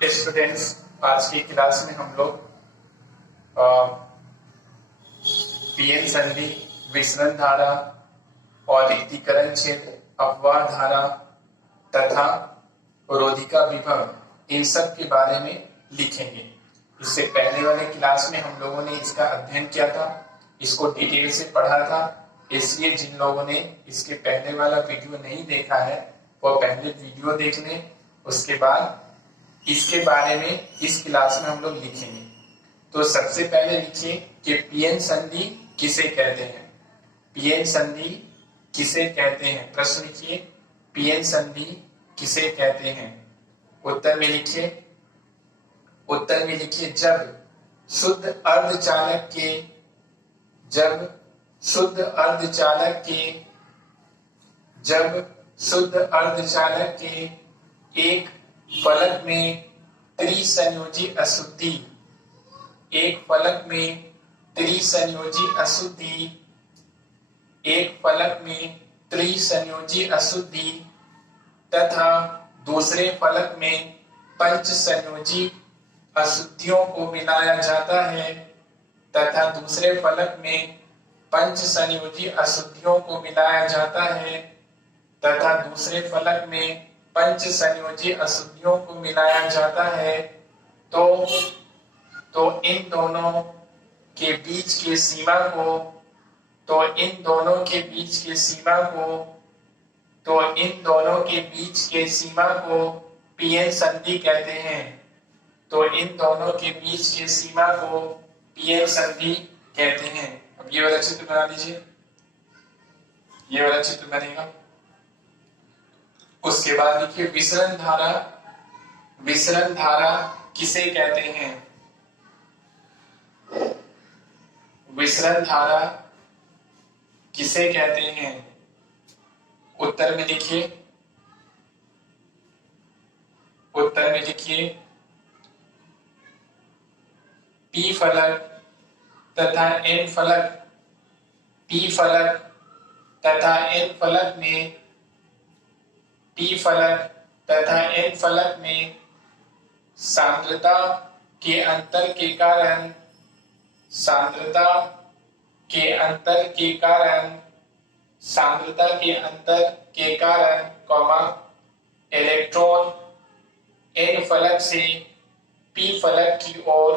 Students, आज की class में हम लोग पीएन संधि, विसरण धारा और रिक्तीकरण क्षेत्र, अपवाह धारा तथा रोधिका विभव इन सब के बारे में लिखेंगे। इससे पहले वाले क्लास में हम लोगों ने इसका अध्ययन किया था, इसको डिटेल से पढ़ा था। इसलिए जिन लोगों ने इसके पहले वाला वीडियो नहीं देखा है वो पहले वीडियो देख लें, उसके बाद इसके बारे में इस क्लास में हम लोग लिखेंगे। तो सबसे पहले लिखिए कि पीएन संधि किसे कहते हैं। पीएन संधि किसे कहते हैं, प्रश्न लिखिए, पीएन संधि किसे कहते हैं। उत्तर में लिखिए, जब शुद्ध अर्धचालक के एक फलक में त्रिसंयोजी अशुद्धि, एक फलक में त्रिसंयोजी अशुद्धि तथा दूसरे फलक में पंच संयोजी अशुद्धियों को मिलाया जाता है तो इन दोनों के बीच के सीमा को पीएन संधि कहते हैं। अब ये वाला चित्र बना लीजिए, ये वाला चित्र बनेगा। उसके बाद लिखिए विसरण धारा किसे कहते हैं। विसरण धारा किसे कहते हैं। उत्तर में लिखिए, पी फलक तथा एन फलक में सांद्रता के अंतर के कारण इलेक्ट्रॉन एन फलक से पी फलक की ओर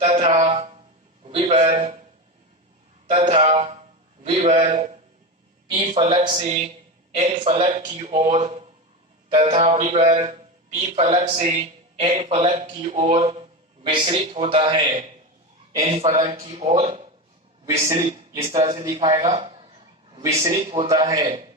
तथा विवर पी फलक से एन फलक की ओर विसरित होता है। एन फलक की ओर विसरित, इस तरह से दिखाएगा, विसरित होता है।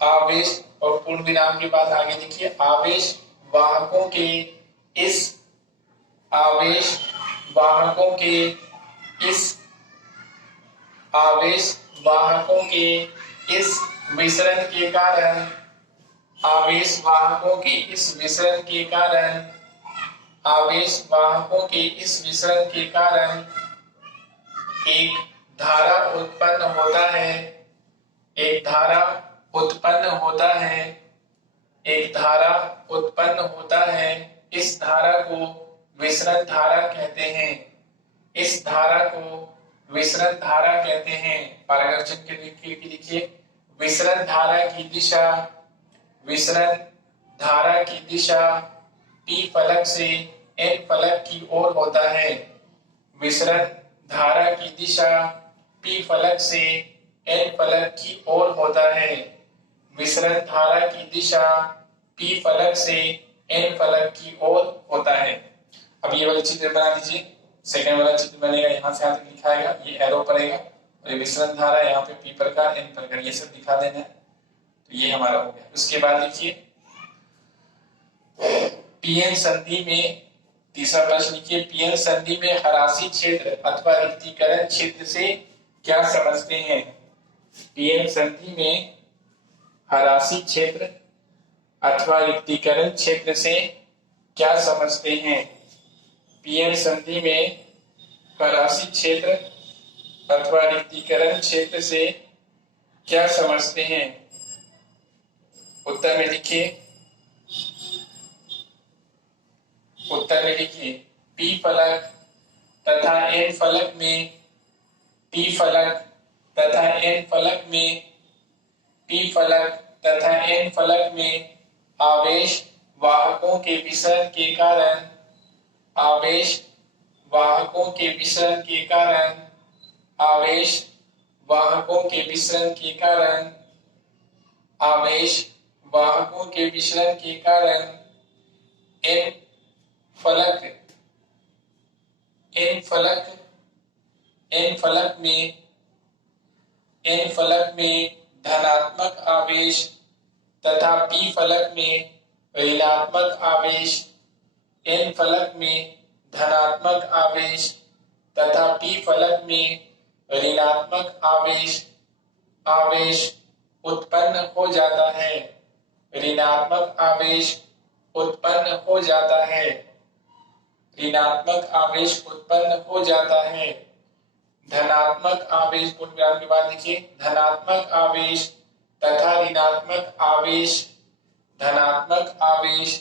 आवेश और पूर्ण विराम के बाद आगे लिखिए, आवेश वाहकों के इस विसरण के कारण एक धारा उत्पन्न होता है। इस धारा को विसरण धारा कहते हैं। पैराग्राफ चिन्ह के लिखिए, विसरण धारा की दिशा पी फलक से एन फलक की ओर होता है। विसरण धारा की दिशा पी फलक से एन फलक की ओर होता है। अब ये वाला चित्र बना दीजिए। सेकंड वाला चित्र बनेगा, यहाँ से यहाँ तक दिखाएगा, ये एरो पड़ेगा और ये विसरण धारा, यहाँ पे पी प्रकार एन प्रकार ये सब दिखा देना है। तो ये हमारा हो गया। उसके बाद लिखिए पीएन संधि में, तीसरा प्रश्न लिखिए, पीएन संधि में हरासी क्षेत्र अथवा रिक्तीकरण क्षेत्र से क्या समझते हैं। पीएन संधि में हरासी क्षेत्र अथवा रिक्तीकरण क्षेत्र से क्या समझते हैं? पीएन संधि में परासी क्षेत्र अथवा रिक्तीकरण क्षेत्र से क्या समझते हैं? उत्तर में लिखिए। उत्तर में लिखिए पी फलक तथा एन फलक में पी फलक तथा एन फलक में पी फलक तथा एन फलक में आवेश वाहकों के विसरण के कारण आवेश वाहकों के विसरण के कारण आवेश वाहकों के विसरण के कारण आवेश वाहकों के विसरण के कारण एन फलक एन फलक में धनात्मक आवेश तथा पी फलक में ऋणात्मक आवेश एन फलक में धनात्मक आवेश तथा पी फलक में ऋणात्मक आवेश आवेश उत्पन्न हो जाता है। ऋणात्मक आवेश उत्पन्न हो जाता है। ऋणात्मक आवेश उत्पन्न हो जाता है। धनात्मक आवेश पूर्ण विराम के बाद लिखिए धनात्मक आवेश तथा ऋणात्मक आवेश धनात्मक आवेश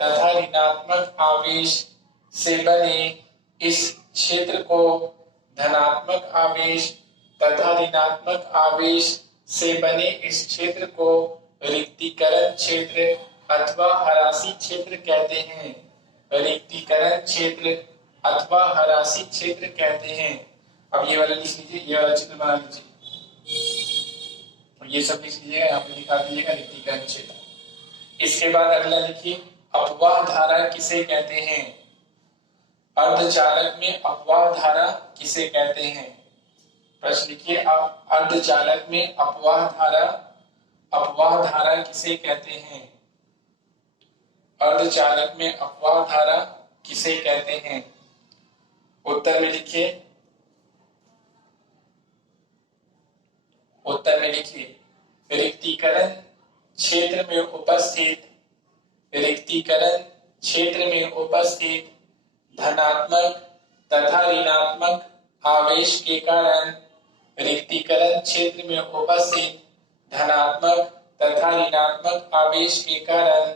तथा ऋणात्मक आवेश से बने इस क्षेत्र को धनात्मक आवेश तथा ऋणात्मक आवेश से बने इस क्षेत्र को रिक्तीकरण क्षेत्र अथवा हरासी क्षेत्र कहते हैं। रिक्तीकरण क्षेत्र अथवा हरासी क्षेत्र कहते हैं। अब ये वाला लिख लीजिए, ये वाला चित्र बना लीजिए, ये सब लिख लीजिएगा, यहाँ पे लिखा दीजिएगा रिक्तीकरण क्षेत्र। इसके बाद अगला लिखिए अपवाह धारा किसे कहते हैं? अर्धचालक में अपवाह धारा किसे कहते हैं? प्रश्न लिखिए आप अर्धचालक में अपवाह धारा किसे कहते हैं? अर्धचालक में अपवाह धारा किसे कहते हैं? उत्तर में लिखिए। उत्तर में लिखिए रिक्तीकरण क्षेत्र में उपस्थित धनात्मक तथा ऋणात्मक आवेश के कारण रिक्तीकरण क्षेत्र में उपस्थित धनात्मक तथा ऋणात्मक आवेश के कारण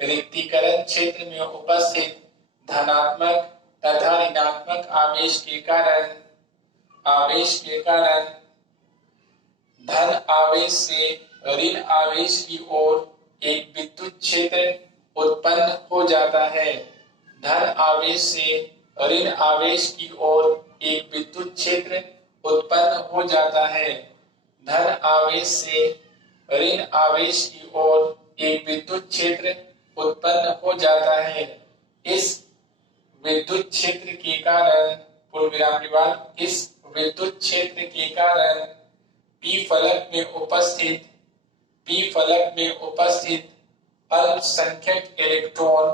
रिक्तीकरण क्षेत्र में उपस्थित धनात्मक तथा ऋणात्मक आवेश के कारण धन आवेश से ऋण आवेश की ओर एक विद्युत क्षेत्र उत्पन्न हो जाता है। धन आवेश से ऋण आवेश की ओर एक विद्युत क्षेत्र उत्पन्न हो जाता है। धन आवेश से ऋण आवेश की ओर एक विद्युत क्षेत्र उत्पन्न हो जाता है। इस विद्युत क्षेत्र के कारण पूर्ण विराम के बाद इस विद्युत क्षेत्र के कारण पी फलक में उपस्थित अल्पसंख्यक इलेक्ट्रॉन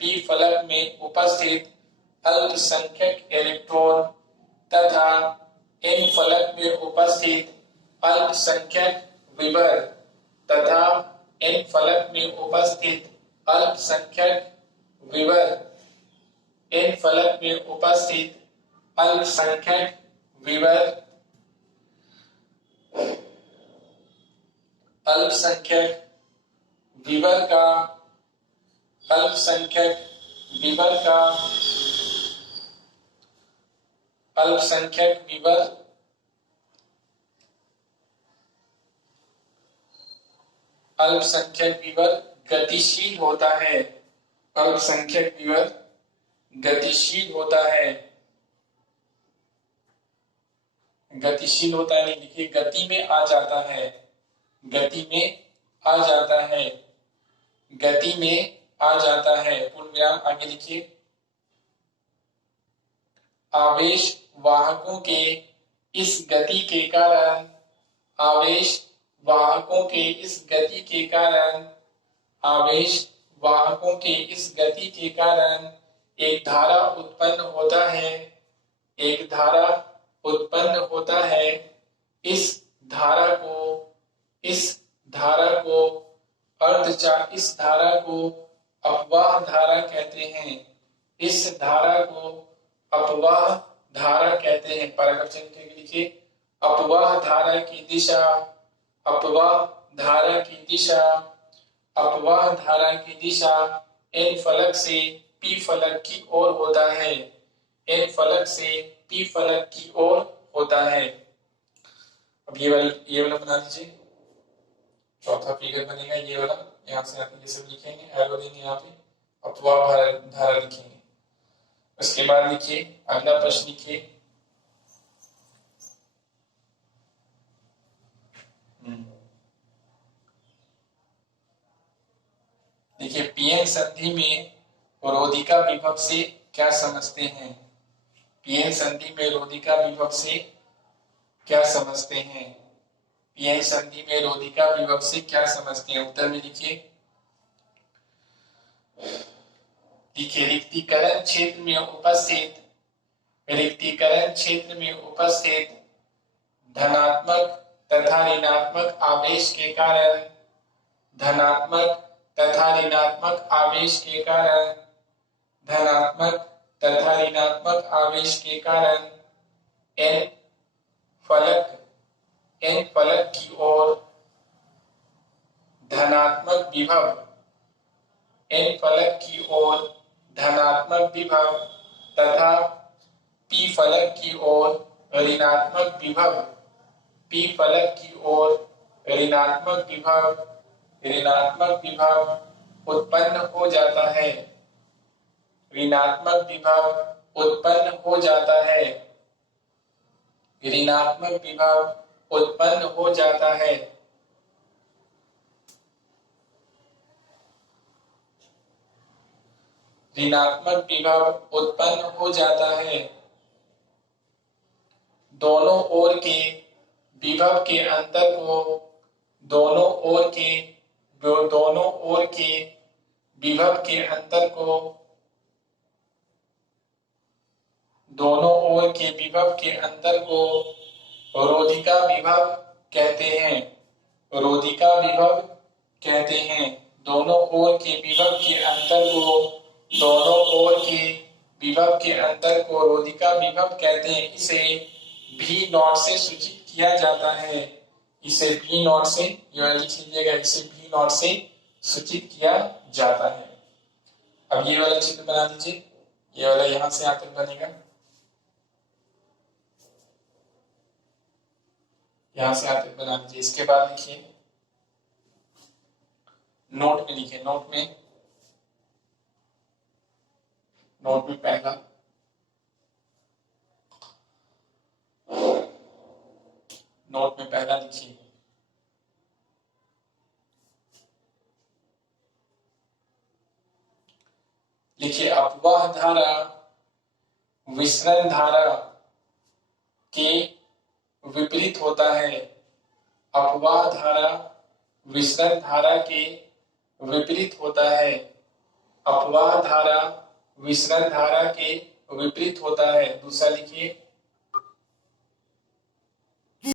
पी फलक में उपस्थित अल्पसंख्यक इलेक्ट्रॉन तथा एन फलक में उपस्थित अल्पसंख्यक विभव तथा एन फलक में उपस्थित अल्पसंख्यक विभव एन फलक में उपस्थित अल्पसंख्यक विभव अल्पसंख्यक विभव का अल्पसंख्यक विभव गतिशील होता है। अल्पसंख्यक विभव गतिशील होता है। गतिशील होता है नहीं लिखिए गति में आ जाता है। गति में आ जाता है। गति में आ जाता है। पूर्ण विराम आगे लिखिए आवेश वाहकों के इस गति के कारण आवेश वाहकों के इस गति के कारण आवेश वाहकों के इस गति के कारण एक धारा उत्पन्न होता है। एक धारा उत्पन्न होता है। इस धारा को इस धारा को अपवाह धारा कहते हैं। इस धारा को अपवाह धारा कहते हैं। पैराग्राफ चिन्ह के लिखिए, अपवाह धारा की दिशा, अपवाह धारा की दिशा, अपवाह धारा की दिशा एन फलक से पी फलक की ओर होता है। एन फलक से पी फलक की ओर होता है। अब ये वाला बना दीजिए, चौथा फिगर बनेगा ये वाला। यहाँ से आप ये सब लिखेंगे, एरो देंगे यहाँ पे, अपवाह धारा लिखेंगे। उसके बाद लिखिए अगला प्रश्न लिखिए, देखिए पीएन संधि में रोधिका विभव से क्या समझते हैं। पीएन संधि में रोधिका विभव से क्या समझते हैं। पीएन संधि में रोधिका विभव से क्या समझते हैं, उत्तर में लिखिए। देखिए रिक्तीकरण क्षेत्र में उपस्थित, रिक्तीकरण क्षेत्र में उपस्थित धनात्मक तथा ऋणात्मक आवेश के कारण, धनात्मक तथा ऋणात्मक आवेश के कारण, धनात्मक तथा ऋणात्मक आवेश के कारण एन फलक की ओर धनात्मक विभव, एन फलक की ओर धनात्मक विभव तथा पी फलक की ओर ऋणात्मक विभव, पी फलक की ओर ऋणात्मक विभव, ऋणात्मक विभव उत्पन्न हो जाता है। ऋणात्मक विभव उत्पन्न हो जाता है। ऋणात्मक विभव उत्पन्न हो जाता है। ऋणात्मक विभव उत्पन्न हो जाता है। दोनों ओर के विभव के अंतर को, दोनों ओर के विभव के अंतर को, दोनों ओर के विभव के अंतर को रोधिका विभव कहते हैं। रोधिका विभव कहते हैं। दोनों ओर के विभव के अंतर को, दोनों ओर के विभव के अंतर को रोधिका विभव कहते हैं। इसे भी नॉट से सूचित किया जाता है। इसे भी नॉट से, ये लिख लीजिएगा, इसे भी नॉट से सूचित किया जाता है। अब ये वाला चित्र बना दीजिए, ये वाला यहां से यहाँ तक बनेगा, यहां से यहाँ तक बना दीजिए। इसके बाद लिखिए, नोट में लिखिए, नोट में पहला, नोट में पहला लिखिए, लिखिए अपवाह धारा विसरण धारा के विपरीत होता है। अपवाह धारा विसरण धारा के विपरीत होता है। अपवाह धारा विसरण धारा के विपरीत होता है। दूसरा लिखिए,